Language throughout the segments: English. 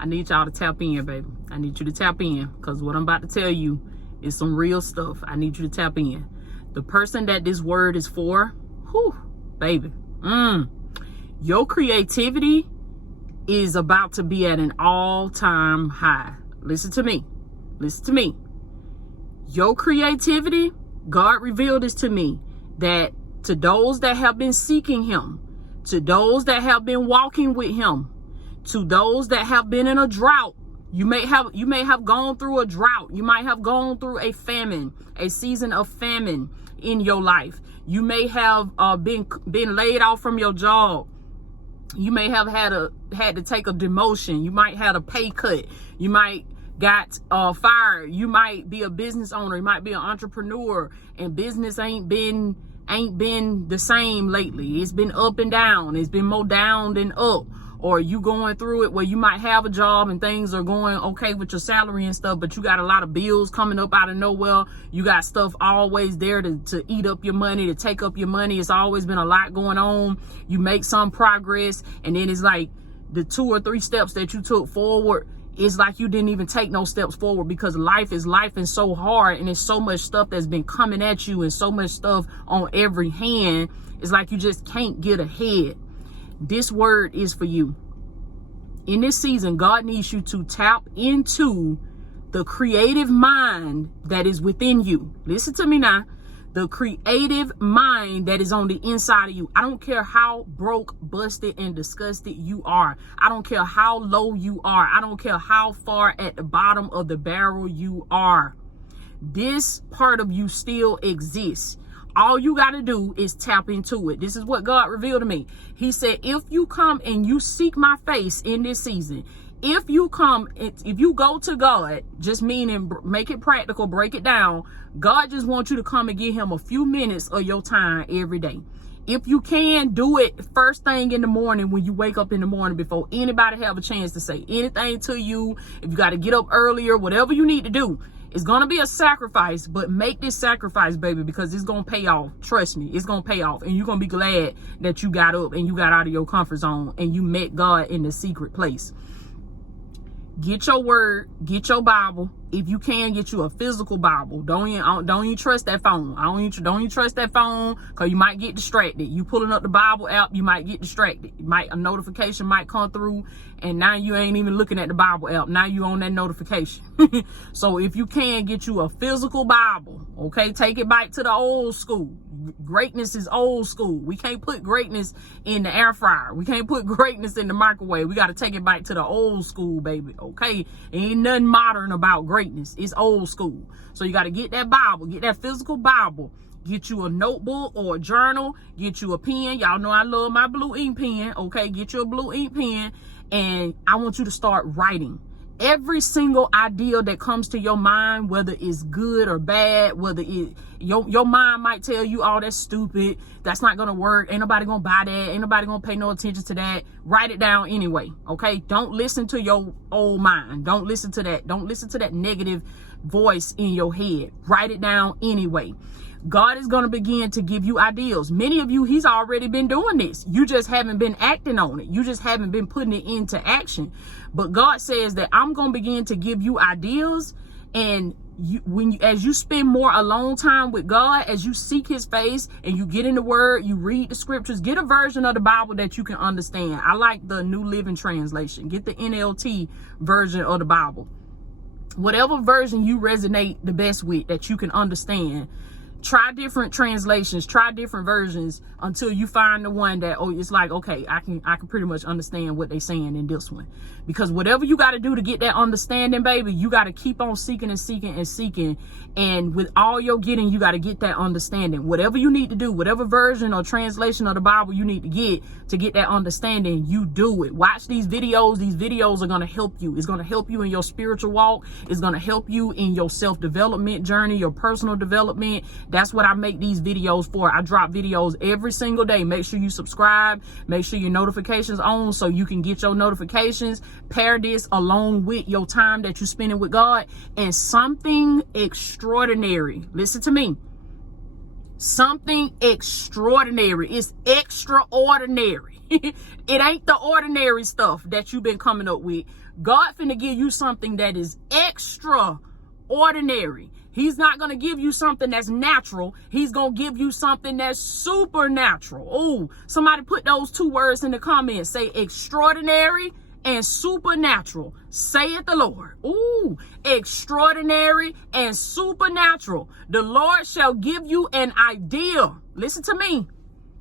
I need y'all to tap in, baby. I need you to tap in, because what I'm about to tell you is some real stuff. I need you to tap in. The person that this word is for, whew, baby, your creativity is about to be at an all-time high. Listen to me. Listen to me. Your creativity, God revealed this to me, that to those that have been seeking him, to those that have been walking with him, to those that have been in a drought, you may have gone through a drought. You might have gone through a famine, a season of famine in your life. You may have been laid off from your job. You may have had to take a demotion. You might have a pay cut. You might got fired. You might be a business owner. You might be an entrepreneur, and business ain't been the same lately. It's been up and down. It's been more down than up. Or you going through it where you might have a job and things are going okay with your salary and stuff, but you got a lot of bills coming up out of nowhere. You got stuff always there to eat up your money, to take up your money. It's always been a lot going on. You make some progress, and then it's like the 2 or 3 steps that you took forward, it's like you didn't even take no steps forward, because life is life and so hard, and there's so much stuff that's been coming at you and so much stuff on every hand. It's like you just can't get ahead. This word is for you. In this season, God needs you to tap into the creative mind that is within you. Listen to me now. The creative mind that is on the inside of you. I don't care how broke, busted, and disgusted you are. I don't care how low you are. I don't care how far at the bottom of the barrel you are. This part of you still exists. All you got to do is tap into it. This is what God revealed to me. He said, if you come and you seek my face in this season, if you go to God, just meaning make it practical, break it down. God just wants you to come and give him a few minutes of your time every day. If you can, do it first thing in the morning when you wake up in the morning before anybody have a chance to say anything to you. If you got to get up earlier, whatever you need to do. It's going to be a sacrifice, but make this sacrifice, baby, because it's going to pay off. Trust me, it's going to pay off. And you're going to be glad that you got up and you got out of your comfort zone and you met God in the secret place. Get your word, get your Bible. If you can, get you a physical Bible. Don't even trust that phone. Don't even trust that phone, because you might get distracted. You pulling up the Bible app, you might get distracted. A notification might come through, and now you ain't even looking at the Bible app. Now you on that notification. So if you can, get you a physical Bible, okay? Take it back to the old school. Greatness is old school. We can't put greatness in the air fryer. We can't put greatness in the microwave. We got to take it back to the old school, baby, okay? Ain't nothing modern about greatness. It's old school. So you got to get that Bible, get that physical Bible, get you a notebook or a journal, get you a pen. Y'all know I love my blue ink pen, okay? Get you a blue ink pen, and I want you to start writing. Every single idea that comes to your mind, whether it's good or bad, whether your mind might tell you, oh, that's stupid, that's not gonna work, ain't nobody gonna buy that, ain't nobody gonna pay no attention to that. Write it down anyway, okay? Don't listen to your old mind. Don't listen to that negative voice in your head. Write it down anyway. God is going to begin to give you ideas. Many of you, he's already been doing this. You just haven't been acting on it. You just haven't been putting it into action. But God says that I'm going to begin to give you ideas. And as you spend more alone time with God, as you seek his face and you get in the word, you read the scriptures, get a version of the Bible that you can understand. I like the New Living Translation. Get the NLT version of the Bible. Whatever version you resonate the best with, that you can understand. Try different translations, try different versions until you find the one that, oh, it's like, okay, I can pretty much understand what they're saying in this one. Because whatever you got to do to get that understanding, baby, you got to keep on seeking and seeking and seeking. And with all your getting, you got to get that understanding. Whatever you need to do, whatever version or translation of the Bible you need to get that understanding, you do it. Watch these videos. These videos are going to help you. It's going to help you in your spiritual walk. It's going to help you in your self-development journey, your personal development. That's what I make these videos for. I drop videos every single day. Make sure you subscribe. Make sure your notifications on so you can get your notifications. Pair this along with your time that you're spending with God, and something extraordinary. Listen to me. Something extraordinary. It's extraordinary. It ain't the ordinary stuff that you've been coming up with. God finna give you something that is extraordinary. He's not going to give you something that's natural. He's going to give you something that's supernatural. Oh, somebody put those two words in the comments. Say extraordinary and supernatural. Saith the Lord. Ooh, extraordinary and supernatural. The Lord shall give you an idea. Listen to me.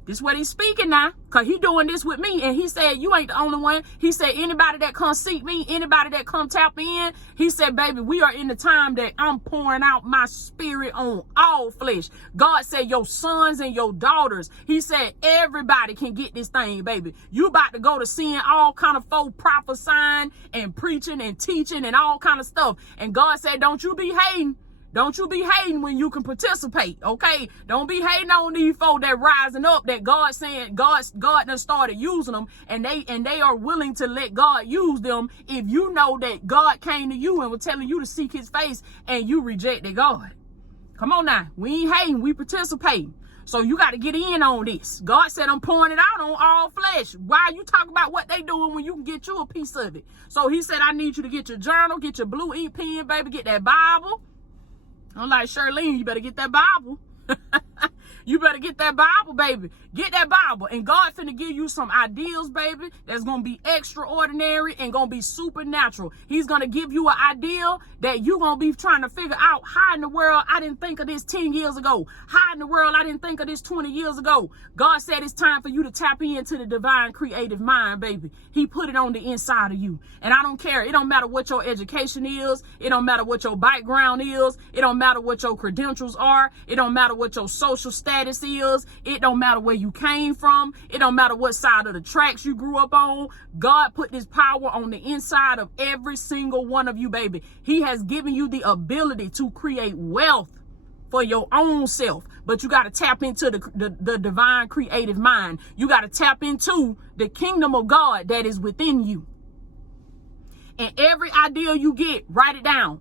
This is what he's speaking now, because he doing this with me. And he said, you ain't the only one. He said, anybody that come seek me, anybody that come tap in, he said, baby, we are in the time that I'm pouring out my spirit on all flesh. God said, your sons and your daughters, he said, everybody can get this thing, baby. You about to go to seeing all kind of folk prophesying and preaching and teaching and all kind of stuff. And God said, don't you be hating. Don't you be hating when you can participate, okay? Don't be hating on these folk that rising up, that God saying God done started using them, and they are willing to let God use them. If you know that God came to you and was telling you to seek his face and you rejected God. Come on now, we ain't hating, we participating. So you got to get in on this. God said, I'm pouring it out on all flesh. Why you talk about what they doing when you can get you a piece of it? So he said, I need you to get your journal, get your blue ink pen, baby, get that Bible. I'm like, Charlene, you better get that Bible. You better get that Bible, baby. Get that Bible. And God finna give you some ideals, baby, that's going to be extraordinary and going to be supernatural. He's going to give you an ideal that you're going to be trying to figure out, how in the world I didn't think of this 10 years ago. How in the world I didn't think of this 20 years ago. God said it's time for you to tap into the divine creative mind, baby. He put it on the inside of you. And I don't care. It don't matter what your education is. It don't matter what your background is. It don't matter what your credentials are. It don't matter what your social status is. It don't matter where you came from. It don't matter what side of the tracks you grew up on. God put this power on the inside of every single one of you, baby. He has given you the ability to create wealth for your own self, but you got to tap into the divine creative mind. You got to tap into the kingdom of God that is within you. And every idea you get, write it down,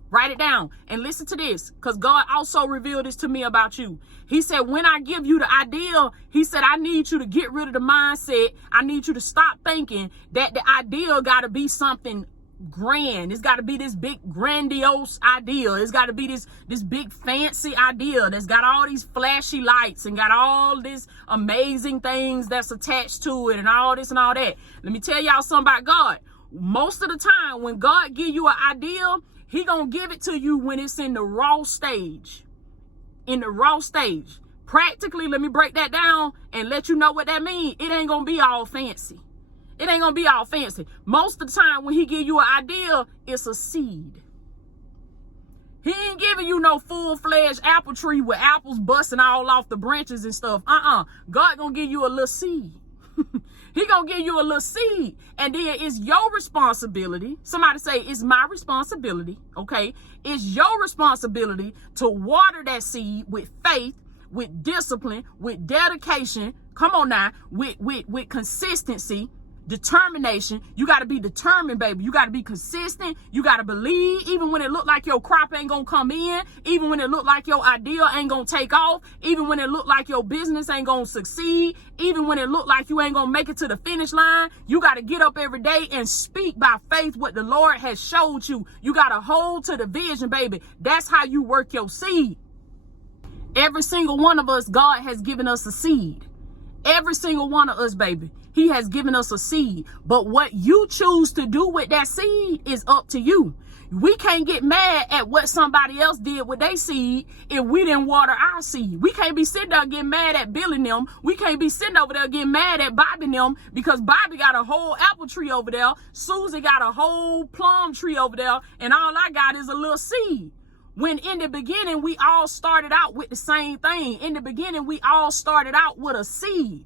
and listen to this, because God also revealed this to me about you. He said, when I give you the idea, he said, I need you to get rid of the mindset. I need you to stop thinking that the idea got to be something grand. It's got to be this big grandiose idea. It's got to be this big fancy idea that's got all these flashy lights and got all this amazing things that's attached to it and all this and all that. Let me tell y'all something about God. Most of the time when God give you an idea, he gonna give it to you when it's in the raw stage. In the raw stage. Practically, let me break that down and let you know what that means. It ain't gonna be all fancy. It ain't gonna be all fancy. Most of the time when he give you an idea, it's a seed. He ain't giving you no full-fledged apple tree with apples busting all off the branches and stuff. God gonna give you a little seed. He gonna give you a little seed, and then it's your responsibility. Somebody say, it's my responsibility, okay? It's your responsibility to water that seed with faith, with discipline, with dedication. Come on now, with consistency, determination. You got to be determined, baby. You got to be consistent. You got to believe, even when it look like your crop ain't gonna come in, even when it look like your idea ain't gonna take off, even when it look like your business ain't gonna succeed, even when it look like you ain't gonna make it to the finish line. You got to get up every day and speak by faith what the Lord has showed you. You got to hold to the vision, baby. That's how you work your seed. Every single one of us, God has given us a seed. Every single one of us, baby. He has given us a seed. But what you choose to do with that seed is up to you. We can't get mad at what somebody else did with their seed if we didn't water our seed. We can't be sitting there getting mad at Billy and them. We can't be sitting over there getting mad at Bobby and them because Bobby got a whole apple tree over there. Susie got a whole plum tree over there. And all I got is a little seed. When in the beginning, we all started out with the same thing. In the beginning, we all started out with a seed.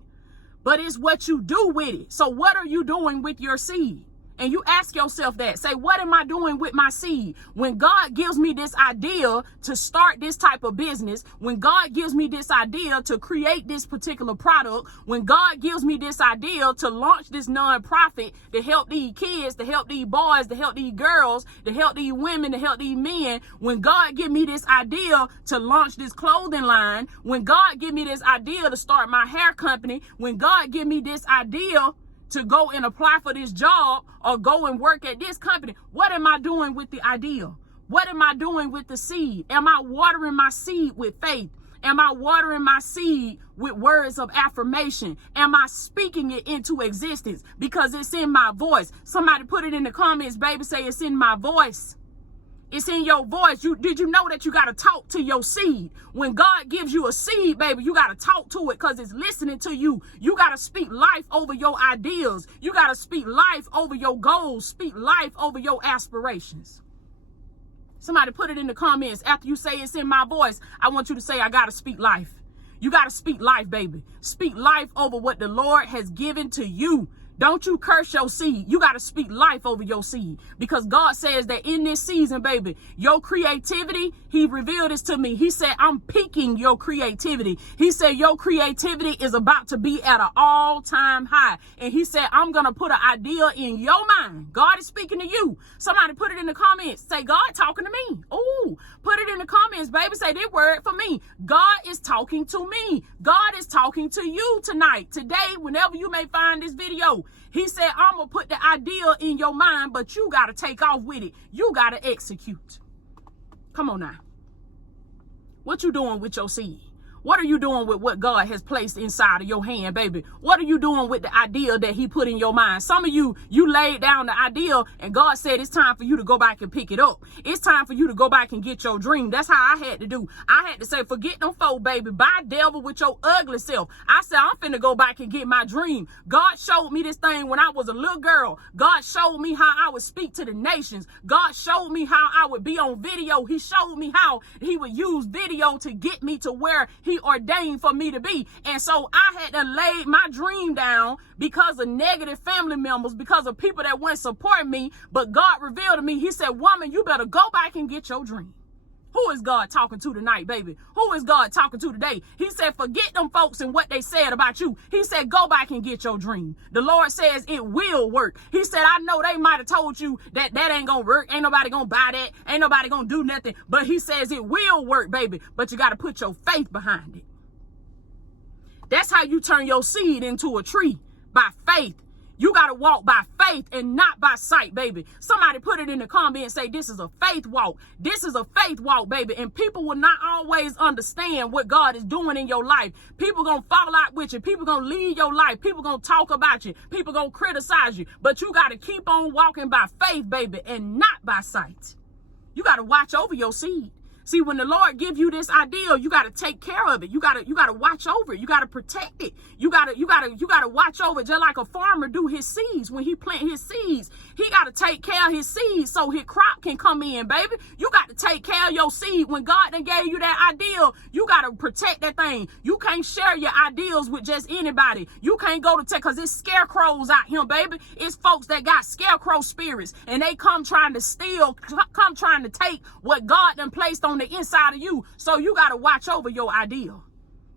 But it's what you do with it. So what are you doing with your seed? And you ask yourself that. Say, what am I doing with my seed? When God gives me this idea to start this type of business, when God gives me this idea to create this particular product, when God gives me this idea to launch this nonprofit to help these kids, to help these boys, to help these girls, to help these women, to help these men, when God give me this idea to launch this clothing line, when God give me this idea to start my hair company, when God give me this idea to go and apply for this job or go and work at this company. What am I doing with the idea? What am I doing with the seed? Am I watering my seed with faith? Am I watering my seed with words of affirmation? Am I speaking it into existence? Because it's in my voice. Somebody put it in the comments, baby, say it's in my voice. It's in your voice. Did you know that you got to talk to your seed? When God gives you a seed, baby, you got to talk to it because it's listening to you. You got to speak life over your ideals. You got to speak life over your goals. Speak life over your aspirations. Somebody put it in the comments. After you say it's in my voice, I want you to say, I got to speak life. You got to speak life, baby. Speak life over what the Lord has given to you. Don't you curse your seed. You got to speak life over your seed, because God says that in this season, baby, your creativity, he revealed this to me. He said, I'm piquing your creativity. He said, your creativity is about to be at an all-time high. And he said, I'm going to put an idea in your mind. God is speaking to you. Somebody put it in the comments. Say, God talking to me. Ooh, put it in the comments, baby. Say this word for me. God is talking to me. God is talking to you tonight, today, whenever you may find this video. He said, I'm going to put the idea in your mind, but you got to take off with it. You got to execute. Come on now. What you doing with your seed? What are you doing with what God has placed inside of your hand, baby? What are you doing with the idea that he put in your mind? Some of you laid down the idea and God said it's time for you to go back and pick it up. It's time for you to go back and get your dream. That's how I had to do. I had to say, forget them folk, baby. Bye, devil, with your ugly self. I said, I'm finna go back and get my dream. God showed me this thing when I was a little girl. God showed me how I would speak to the nations. God showed me how I would be on video. He showed me how he would use video to get me to where he ordained for me to be. And so I had to lay my dream down because of negative family members, because of people that wouldn't support me. But God revealed to me, he said, woman, you better go back and get your dream. Who is God talking to tonight, baby? Who is God talking to today? He said, forget them folks and what they said about you. He said, go back and get your dream. The Lord says it will work. He said, I know they might have told you that ain't gonna work. Ain't nobody gonna buy that. Ain't nobody gonna do nothing. But he says it will work, baby. But you got to put your faith behind it. That's how you turn your seed into a tree, by faith. You got to walk by faith and not by sight, baby. Somebody put it in the comment and say, this is a faith walk. This is a faith walk, baby. And people will not always understand what God is doing in your life. People going to fall out with you. People going to leave your life. People going to talk about you. People going to criticize you. But you got to keep on walking by faith, baby, and not by sight. You got to watch over your seed. See, when the Lord give you this idea, you got to take care of it. You got to watch over it. You got to protect it. You got to watch over it, just like a farmer do his seeds. When he plant his seeds, he got to take care of his seeds so his crop can come in, baby. You got to take care of your seed. When God done gave you that idea, you got to protect that thing. You can't share your ideas with just anybody. You can't go to because it's scarecrows out here, baby. It's folks that got scarecrow spirits, and they come trying to steal, come trying to take what God done placed on the inside of you. So you got to watch over your ideal.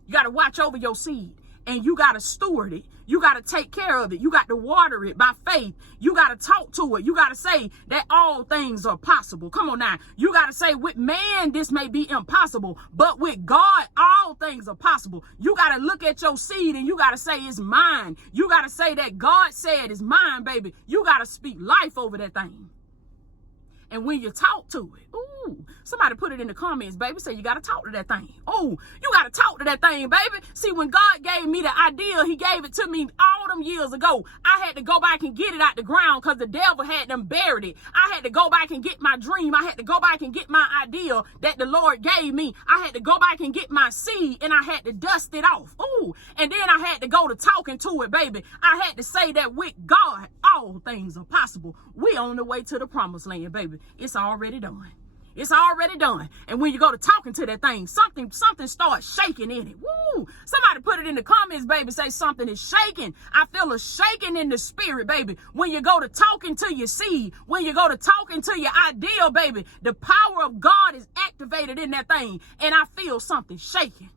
You got to watch over your seed, and you got to steward it. You got to take care of it. You got to water it by faith. You got to talk to it. You got to say that all things are possible. Come on now. You got to say, with man, this may be impossible, but with God, all things are possible. You got to look at your seed and you got to say it's mine. You got to say that God said it's mine, baby. You got to speak life over that thing. And when you talk to it, ooh, somebody put it in the comments, baby. Say you got to talk to that thing. Oh, you got to talk to that thing, baby. See, when God gave me the idea, he gave it to me all them years ago. I had to go back and get it out the ground because the devil had them buried it. I had to go back and get my dream. I had to go back and get my idea that the Lord gave me. I had to go back and get my seed, and I had to dust it off. Ooh, and then I had to go to talking to it, baby. I had to say that with God, all things are possible. We on the way to the promised land, baby. It's already done. It's already done. And when you go to talking to that thing, something starts shaking in it. Woo! Somebody put it in the comments, baby. Say something is shaking. I feel a shaking in the spirit, baby. When you go to talking to your seed, when you go to talking to your ideal, baby, the power of God is activated in that thing. And I feel something shaking.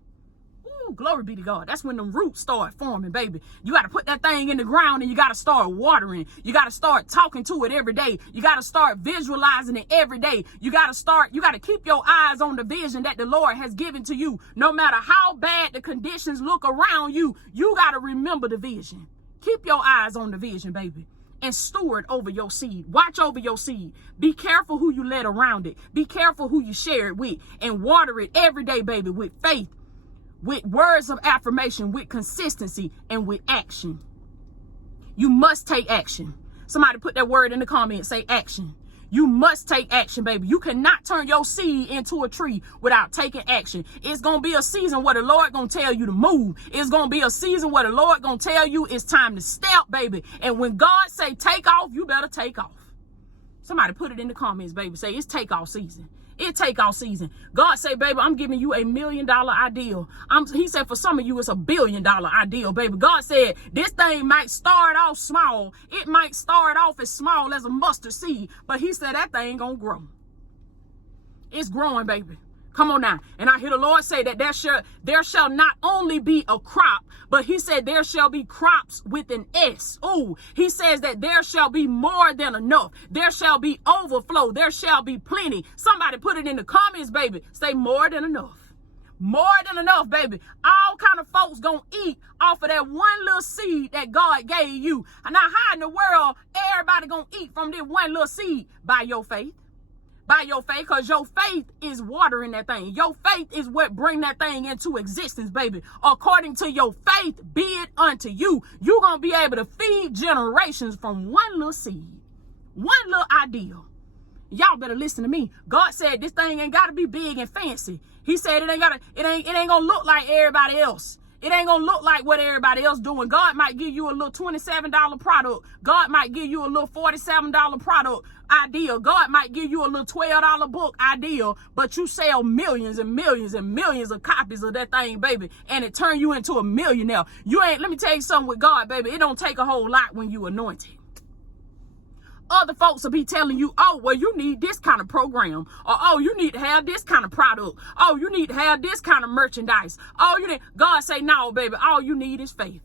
Glory be to God. That's when the roots start forming, baby. You got to put that thing in the ground and you got to start watering. You got to start talking to it every day. You got to start visualizing it every day. You got to keep your eyes on the vision that the Lord has given to you. No matter how bad the conditions look around you, you got to remember the vision. Keep your eyes on the vision, baby, and steward over your seed. Watch over your seed. Be careful who you let around it. Be careful who you share it with, and water it every day, baby, with faith, with words of affirmation, with consistency, and with action. You must take action. Somebody put that word in the comments, say action. You must take action, baby. You cannot turn your seed into a tree without taking action. It's going to be a season where the Lord going to tell you to move. It's going to be a season where the Lord going to tell you it's time to step, baby. And when God say take off, you better take off. Somebody put it in the comments, baby. Say it's takeoff season. It's takeoff season. God say, baby, I'm giving you $1 million ideal. He said, for some of you, it's $1 billion ideal, baby. God said, this thing might start off small. It might start off as small as a mustard seed. But he said that thing gonna grow. It's growing, baby. Come on now. And I hear the Lord say that there shall not only be a crop, but he said there shall be crops with an S. Oh, he says that there shall be more than enough. There shall be overflow. There shall be plenty. Somebody put it in the comments, baby. Say more than enough. More than enough, baby. All kind of folks gonna eat off of that one little seed that God gave you. Now, how in the world everybody gonna eat from this one little seed? By your faith. By your faith, because your faith is watering that thing. Your faith is what bring that thing into existence, baby. According to your faith, be it unto you. You're going to be able to feed generations from one little seed, one little ideal. Y'all better listen to me. God said this thing ain't got to be big and fancy. He said it ain't going to look like everybody else. It ain't going to look like what everybody else doing. God might give you a little $27 product. God might give you a little $47 product idea. God might give you a little $12 book idea, but you sell millions and millions and millions of copies of that thing, baby, and it turn you into a millionaire. Let me tell you something with God, baby. It don't take a whole lot when you anointed. Other folks will be telling you, oh, well, you need this kind of program. Or, oh, you need to have this kind of product. Oh, you need to have this kind of merchandise. God say, no, baby, all you need is faith.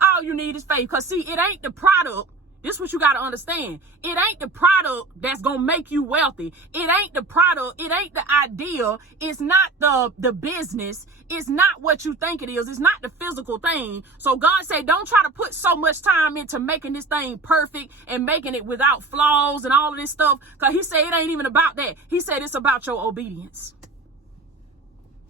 All you need is faith. Because, see, it ain't the product. This is what you got to understand. It ain't the product that's going to make you wealthy. It ain't the product. It ain't the idea. It's not the business. It's not what you think it is. It's not the physical thing. So God said, don't try to put so much time into making this thing perfect and making it without flaws and all of this stuff. Because he said it ain't even about that. He said it's about your obedience.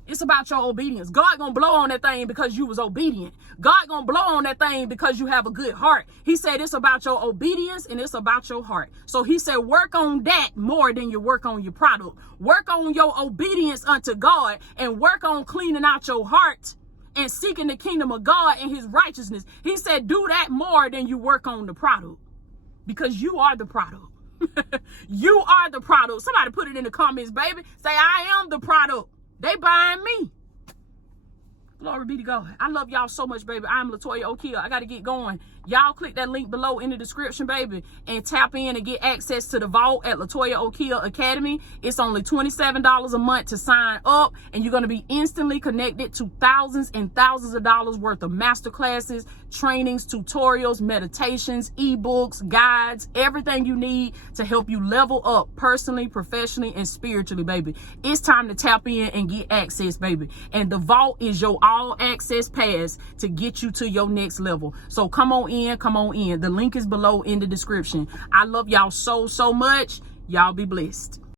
It's about your obedience. God gonna blow on that thing because you was obedient. God gonna blow on that thing because you have a good heart. He said it's about your obedience and it's about your heart. So he said work on that more than you work on your product. Work on your obedience unto God and work on cleaning out your heart and seeking the kingdom of God and his righteousness. He said do that more than you work on the product, because you are the product. You are the product. Somebody put it in the comments, baby. Say, I am the product. They buying me. Glory be to God. I love y'all so much, baby. I'm Latoya O'Keel. I got to get going. Y'all click that link below in the description, baby, and tap in and get access to the vault at Latoya O'Keel Academy. It's only $27 a month to sign up, and you're going to be instantly connected to thousands and thousands of dollars worth of masterclasses, trainings, tutorials, meditations, ebooks, guides, everything you need to help you level up personally, professionally, and spiritually, baby. It's time to tap in and get access, baby. And the vault is your all access pass to get you to your next level. So come on in. The link is below in the description. I love y'all so much. Y'all be blessed.